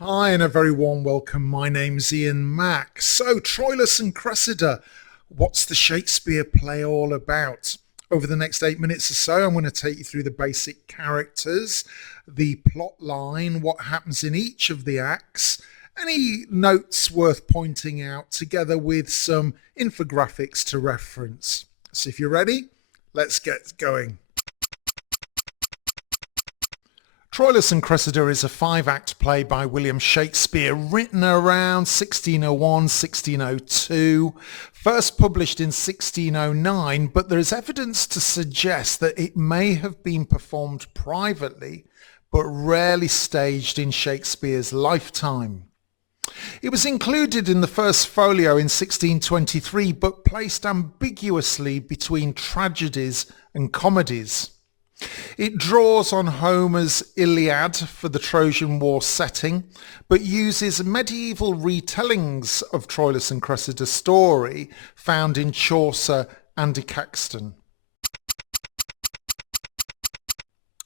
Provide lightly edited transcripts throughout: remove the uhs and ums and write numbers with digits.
Hi, and a very warm welcome. My name's Ian Mack. So, Troilus and Cressida, what's the Shakespeare play all about? Over the next 8 minutes or so, I'm going to take you through the basic characters, the plot line, what happens in each of the acts, any notes worth pointing out, together with some infographics to reference. So, if you're ready, let's get going. Troilus and Cressida is a five-act play by William Shakespeare, written around 1601-1602, first published in 1609, but there is evidence to suggest that it may have been performed privately, but rarely staged in Shakespeare's lifetime. It was included in the first folio in 1623, but placed ambiguously between tragedies and comedies. It draws on Homer's Iliad for the Trojan War setting, but uses medieval retellings of Troilus and Cressida's story found in Chaucer and de Caxton.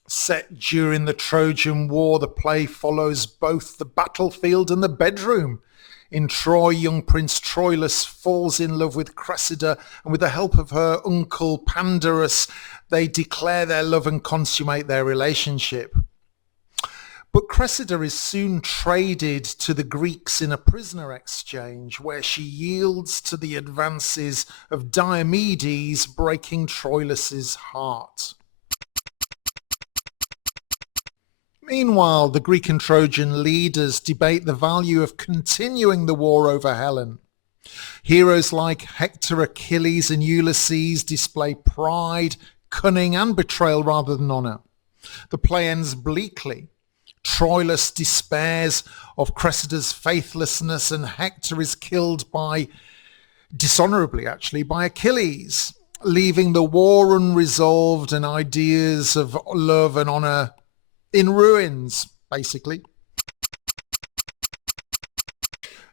Set during the Trojan War, the play follows both the battlefield and the bedroom. In Troy, young Prince Troilus falls in love with Cressida, and with the help of her uncle Pandarus, they declare their love and consummate their relationship. But Cressida is soon traded to the Greeks in a prisoner exchange, where she yields to the advances of Diomedes, breaking Troilus's heart. Meanwhile, the Greek and Trojan leaders debate the value of continuing the war over Helen. Heroes like Hector, Achilles, and Ulysses display pride, cunning, and betrayal rather than honour. The play ends bleakly. Troilus despairs of Cressida's faithlessness, and Hector is killed dishonourably by Achilles, leaving the war unresolved and ideas of love and honour in ruins, basically.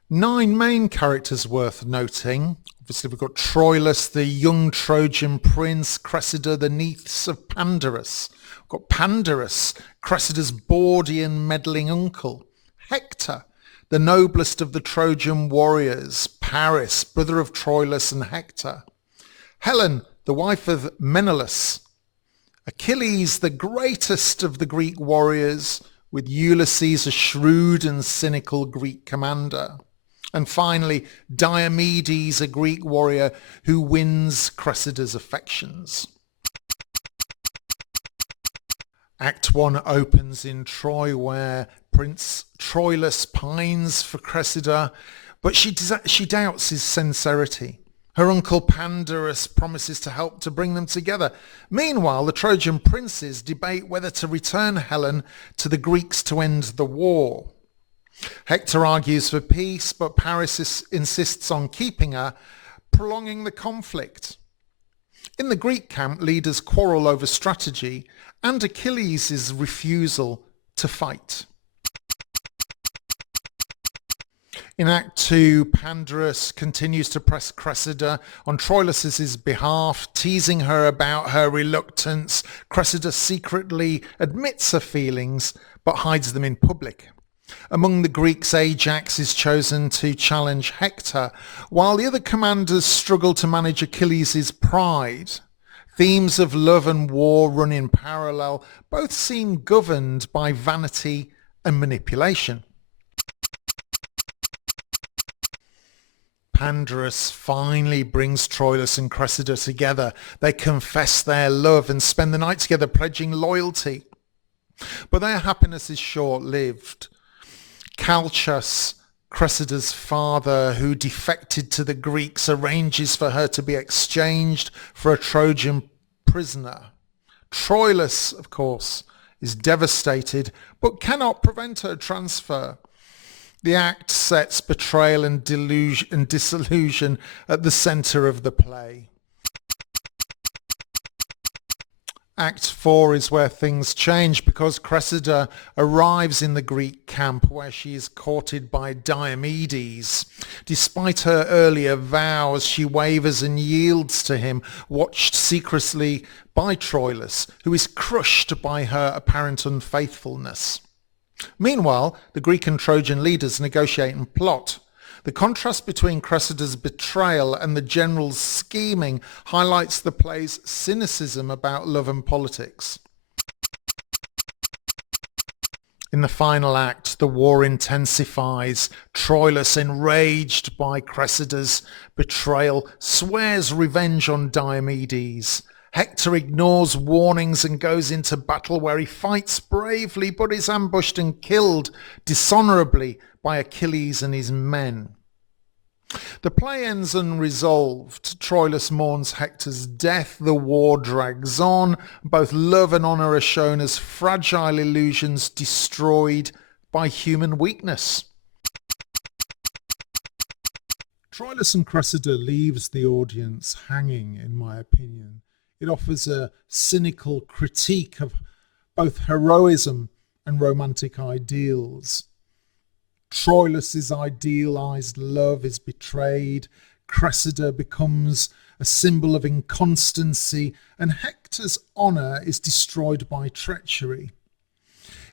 9 main characters worth noting. Obviously, we've got Troilus, the young Trojan prince, Cressida, the niece of Pandarus. We've got Pandarus, Cressida's bawdy and meddling uncle. Hector, the noblest of the Trojan warriors. Paris, brother of Troilus and Hector. Helen, the wife of Menelaus. Achilles, the greatest of the Greek warriors, with Ulysses, a shrewd and cynical Greek commander. And finally, Diomedes, a Greek warrior who wins Cressida's affections. Act 1 opens in Troy, where Prince Troilus pines for Cressida, but she doubts his sincerity. Her uncle Pandarus promises to help to bring them together. Meanwhile, the Trojan princes debate whether to return Helen to the Greeks to end the war. Hector argues for peace, but Paris insists on keeping her, prolonging the conflict. In the Greek camp, leaders quarrel over strategy and Achilles' refusal to fight. In Act 2, Pandarus continues to press Cressida on Troilus' behalf, teasing her about her reluctance. Cressida secretly admits her feelings, but hides them in public. Among the Greeks, Ajax is chosen to challenge Hector, while the other commanders struggle to manage Achilles' pride. Themes of love and war run in parallel. Both seem governed by vanity and manipulation. Pandarus finally brings Troilus and Cressida together. They confess their love and spend the night together, pledging loyalty. But their happiness is short-lived. Calchas, Cressida's father, who defected to the Greeks, arranges for her to be exchanged for a Trojan prisoner. Troilus, of course, is devastated, but cannot prevent her transfer. The act sets betrayal and disillusion at the centre of the play. Act 4 is where things change, because Cressida arrives in the Greek camp, where she is courted by Diomedes. Despite her earlier vows, she wavers and yields to him, watched secretly by Troilus, who is crushed by her apparent unfaithfulness. Meanwhile, the Greek and Trojan leaders negotiate and plot. The contrast between Cressida's betrayal and the general's scheming highlights the play's cynicism about love and politics. In the final act, the war intensifies. Troilus, enraged by Cressida's betrayal, swears revenge on Diomedes. Hector ignores warnings and goes into battle where he fights bravely but is ambushed and killed dishonourably by Achilles and his men. The play ends unresolved. Troilus mourns Hector's death. The war drags on. Both love and honour are shown as fragile illusions destroyed by human weakness. Troilus and Cressida leaves the audience hanging, in my opinion. It offers a cynical critique of both heroism and romantic ideals. Troilus's idealized love is betrayed, Cressida becomes a symbol of inconstancy, and Hector's honour is destroyed by treachery.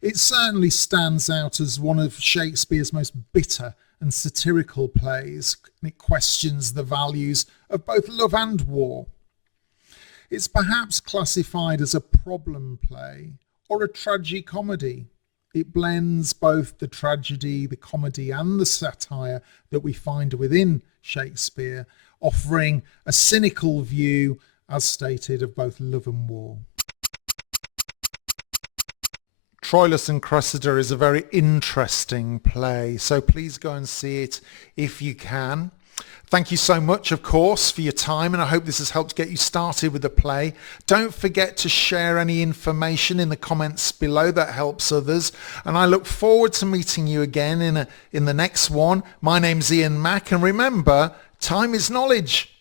It certainly stands out as one of Shakespeare's most bitter and satirical plays, and it questions the values of both love and war. It's perhaps classified as a problem play or a tragicomedy. It blends both the tragedy, the comedy and the satire that we find within Shakespeare, offering a cynical view, as stated, of both love and war. Troilus and Cressida is a very interesting play, so please go and see it if you can. Thank you so much, of course, for your time, and I hope this has helped get you started with the play. Don't forget to share any information in the comments below. That helps others, and I look forward to meeting you again in the next one. My name's Ian Mack, and remember, time is knowledge.